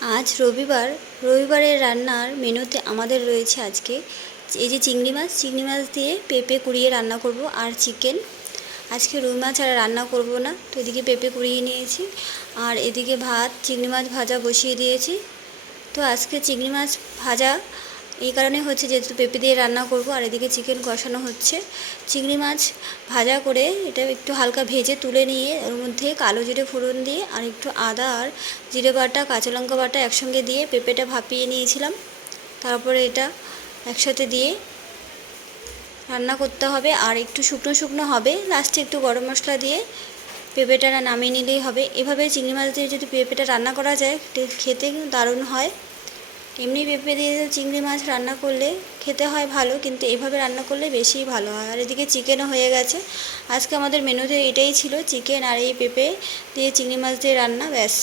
আজ রবিবার, রবিবারের রান্নার মেনুতে আমাদের রয়েছে আজকে এই যে চিংড়ি মাছ চিংড়ি মাছ দিয়ে পেঁপে কুড়িয়ে রান্না করব আর চিকেন। আজকে রুই মাছ আর রান্না করব না, তো এদিকে পেঁপে কুড়িয়ে নিয়েছি আর এদিকে ভাত, চিংড়ি মাছ ভাজা বসিয়ে দিয়েছি। তো আজকে চিংড়ি মাছ ভাজা এই কারণে হচ্ছে যেহেতু পেঁপে দিয়ে রান্না করব, আর এদিকে চিকেন কষানো হচ্ছে। চিংড়ি মাছ ভাজা করে এটা একটু হালকা ভেজে তুলে নিয়ে ওর মধ্যে কালো জিরে ফোড়ন দিয়ে আর একটু আদা আর জিরে বাটা, কাঁচা লঙ্কা বাটা একসঙ্গে দিয়ে পেঁপেটা ভাপিয়ে নিয়েছিলাম। তারপরে এটা একসাথে দিয়ে রান্না করতে হবে। আর একটু শুকনো শুকনো হবে লাস্টে একটু গরম মশলা দিয়ে পেঁপেটা নামিয়ে নিলেই হবে। এভাবে চিংড়ি মাছ দিয়ে যদি পেঁপেটা রান্না করা যায়, খেতে দারুণ হয়। এমনি পেঁপে দিয়ে চিংড়ি মাছ রান্না করলে খেতে হয় ভালো, কিন্তু এভাবে রান্না করলে বেশিই ভালো হয়। আর এদিকে চিকেনও হয়ে গেছে। আজকে আমাদের মেনুতে এটাই ছিল, চিকেন আর এই পেঁপে দিয়ে চিংড়ি মাছ দিয়ে রান্না, ব্যাস।